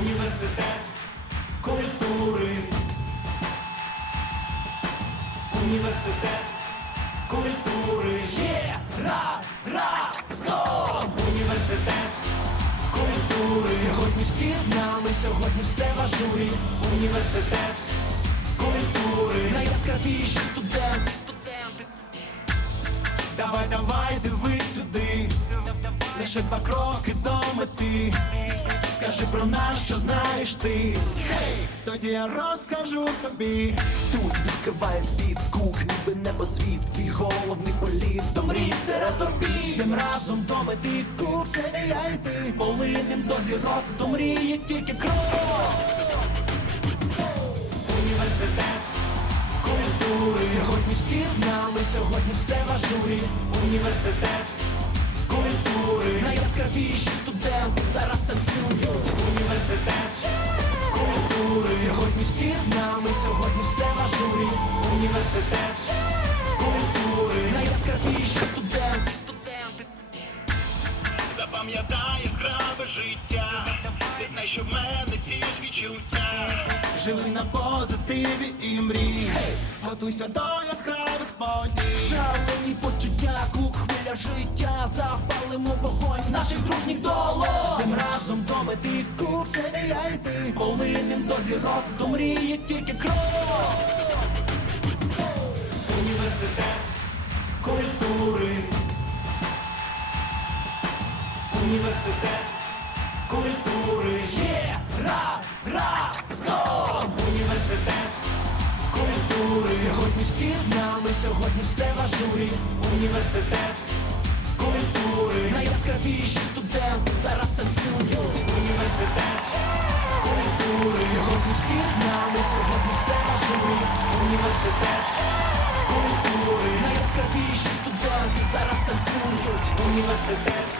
Університет культури. Університет культури. Є раз, разом. Університет культури. Сьогодні всі з нами, сьогодні все в. Університет культури. Найяскравіші студенти. Давай, давай, дивись сюди. Лише два кроки до мети. Скажи про нас, що знаєш ти. Хей, тоді я розкажу тобі. Тут відкриваєм світ, кук, ніби небо світ Твій головний політ, до мрій серед орбіт Йдем разом до мети, кук, це не я і ти. Полинем до зірок, до мрії тільки крок. Університет культури. Сьогодні всі з нами, сьогодні все в ажурі. Університет культури. Найяскравіші танцюють. Університет культури. Сьогодні всі з нами, сьогодні все в ажурі. Університет культури. Найяскравіші студенти. студенти. Запам'ятай яскраве життя, ти знай, що в мене ті ж відчуття. Живи на позитиві і мрій Готуйся до яскравих подій Шалені почуття, кук, хвиля життя Запалимо вогонь наших дружніх долон Кук, це не я і ти Полинем до зірок, до мрії тільки крок. Університет культури. Університет культури. Є! Раз, разом! Університет культури. Сьогодні всі з нами, сьогодні все в ажурі. Університет всі з нами, сьогодні все живий Університет культури Найяскравіші студенти зараз танцюють Університет